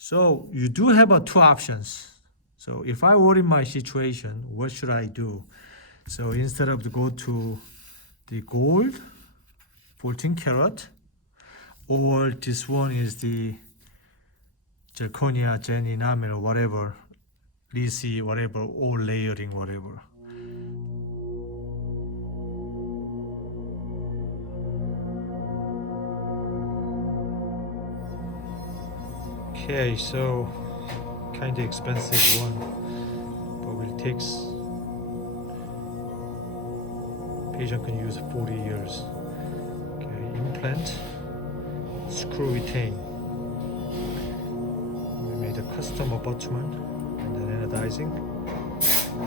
So you do have two options. So if I were in my situation, what should I do? So instead of to go to the gold 14 karat, or this one is the zirconia gen enamel or whatever, lisi whatever, or layering whatever. Okay, so kind of expensive one, but it takes, patient can use 40 years. Okay, implant, screw retain. We made a custom abutment and then anodizing.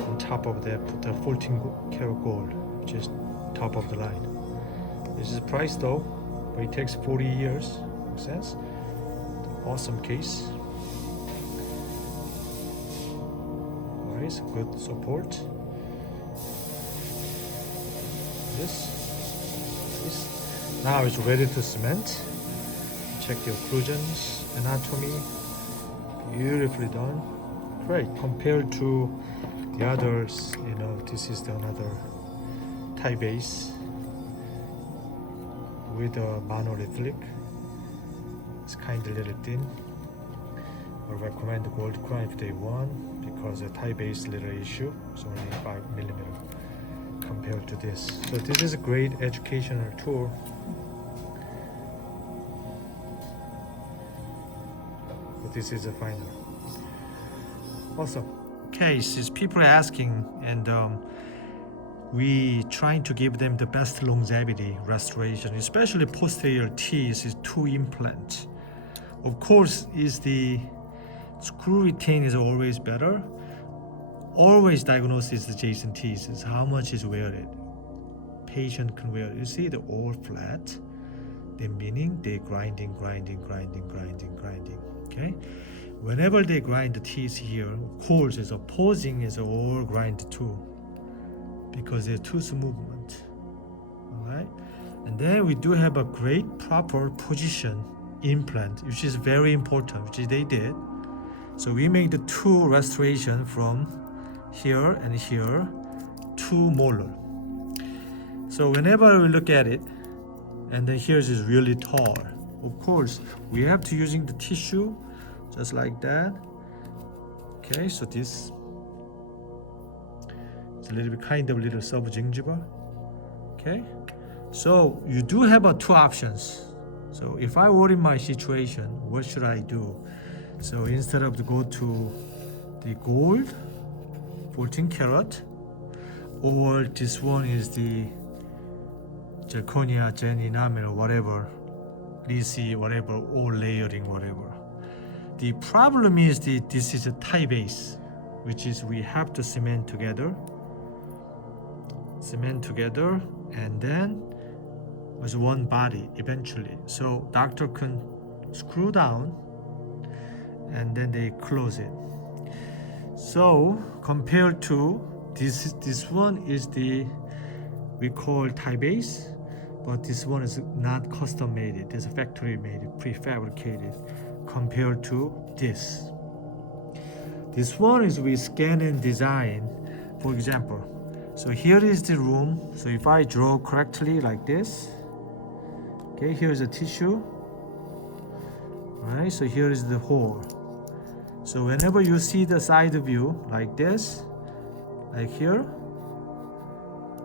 On top of that, put the 14 karat gold, which is top of the line. This is the price though, but it takes 40 years. Makes sense? Awesome case. Nice, good support. This. Now it's ready to cement. Check the occlusions, anatomy. Beautifully done. Great. Compared to the others, this is another Thai base with a monolithic. It's kind of a little thin. I recommend the gold crown if they want, because the Thai base little issue. It's only 5mm compared to this. So this is a great educational tour. But this is the final. Awesome. Cases people are asking, and we trying to give them the best longevity restoration, especially posterior teeth is 2 implant. Of course, is the screw retain is always better. Always diagnosis adjacent teeth is how much is wear it. Patient can wear it. You see, they're all flat. They meaning they grinding. Okay. Whenever they grind the teeth here, of course, is opposing is all grind too, because they're tooth movement. All right. And then we do have a great proper position implant, which is very important, which they did. So we make the 2 restoration from here and here, 2 molar. So whenever we look at it, and then here's is really tall. Of course, we have to using the tissue, just like that. Okay, so this is a little bit kind of little subgingiva. Okay, so you do have 2 options. So if I were in my situation, what should I do? So instead of to go to the gold 14 karat, or this one is the zirconia gen enamel or whatever, lisi whatever, or layering whatever. The problem is this is a Thai base, which is we have to cement together, and then as one body eventually. So doctor can screw down and then they close it. So compared to this one is the we call Thai base, but this one is not custom made. It is factory made, prefabricated. Compared to this one is we scan and design. For example, so here is the room. So if I draw correctly like this, okay, here's a tissue. All right, so here is the hole. So whenever you see the side view like this, like here,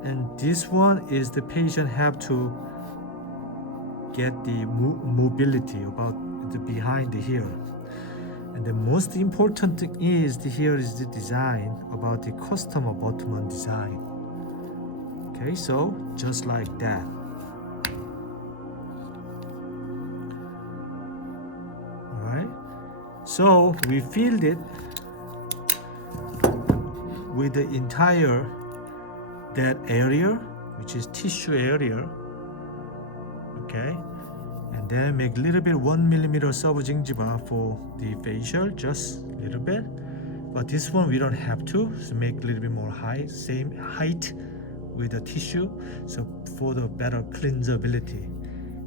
and this one is the patient have to get the mobility about the behind here. And the most important thing is here is the design about the custom abutment design. Okay, so just like that. All right, so we filled it with the entire that area, which is tissue area. Okay, and then make a little bit 1mm subgingiva for the facial, just a little bit. But this one we don't have to, so make a little bit more high, same height with the tissue, so for the better cleansability.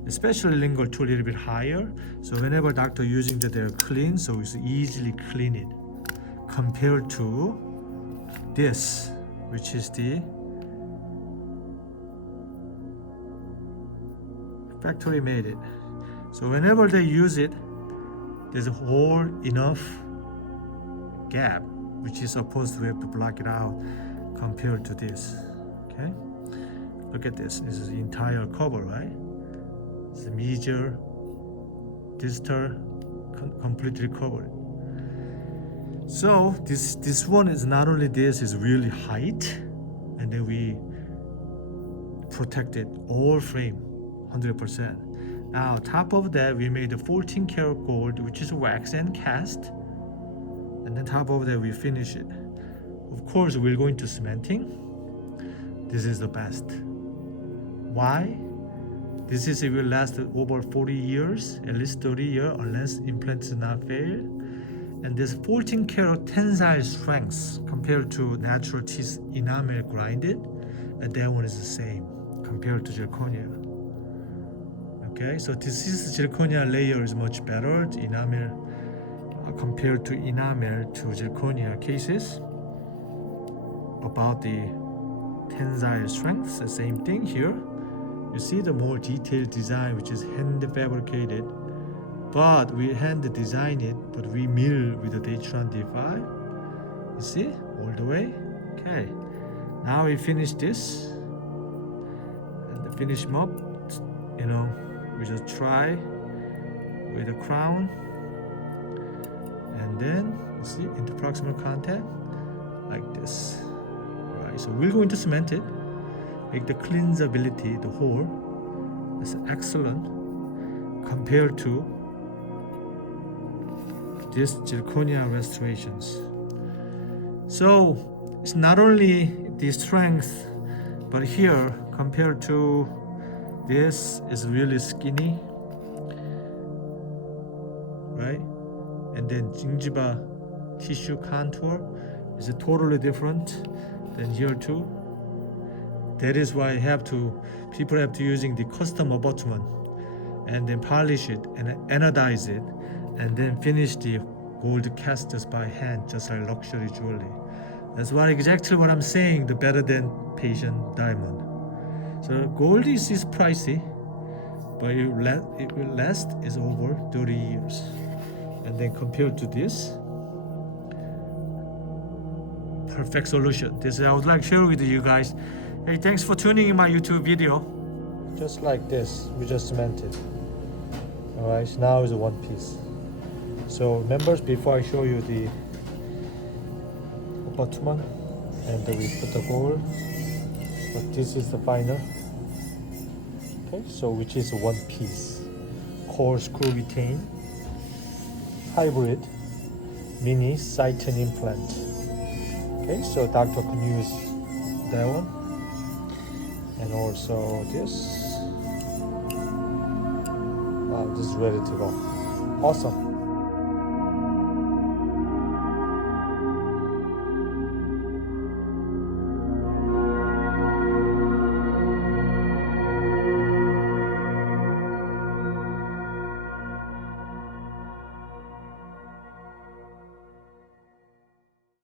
especially lingual tool a little bit higher. So whenever doctor using that, they're clean, so it's easily clean it compared to this, which is the factory made it. So whenever they use it, there's a hole enough gap, which is supposed to have to block it out compared to this. Okay, look at this. This is the entire cover, right? It's a major distal completely covered. So this one is not only this is really height, and then we protected all frame 100%. Now top of that we made a 14 karat gold, which is wax and cast, and then top of that we finish it. Of course we're going to cementing. This is the best. Why? This is it will last over 40 years, at least 30 years, unless implant does not fail. And this 14 karat tensile strength compared to natural teeth enamel grinded, and that one is the same compared to zirconia. Okay, so this is zirconia layer is much better. The enamel compared to enamel to zirconia cases. About the tensile strength, the same thing here. You see the more detailed design, which is hand fabricated, but we hand design it, but we mill with the Datron D5. You see, all the way. Okay, now we finish this and finish them up. You know, we just try with the crown, and then you see into proximal contact like this. Right, so we're going to cement it, make the cleansability, the hole is excellent compared to this zirconia restorations. So it's not only the strength, but here compared to this is really skinny, right? And then gingiva tissue contour is totally different than here too. That is why people have to using the custom abutment and then polish it and anodize it and then finish the gold casters by hand, just like luxury jewelry. That's exactly what I'm saying, the better than patient diamond. So gold is pricey, but it will last is over 30 years. And then compared to this, perfect solution. This I would like to share with you guys. Hey, thanks for tuning in my YouTube video. Just like this, we just cemented. Alright, so now is one piece. So remember, before I show you the abutment, and then we put the gold, but this is the final. Okay, so which is one piece. Core screw retain, hybrid, mini Titan implant. Okay, so doctor can use that one, and also this. Wow, this is ready to go. Awesome.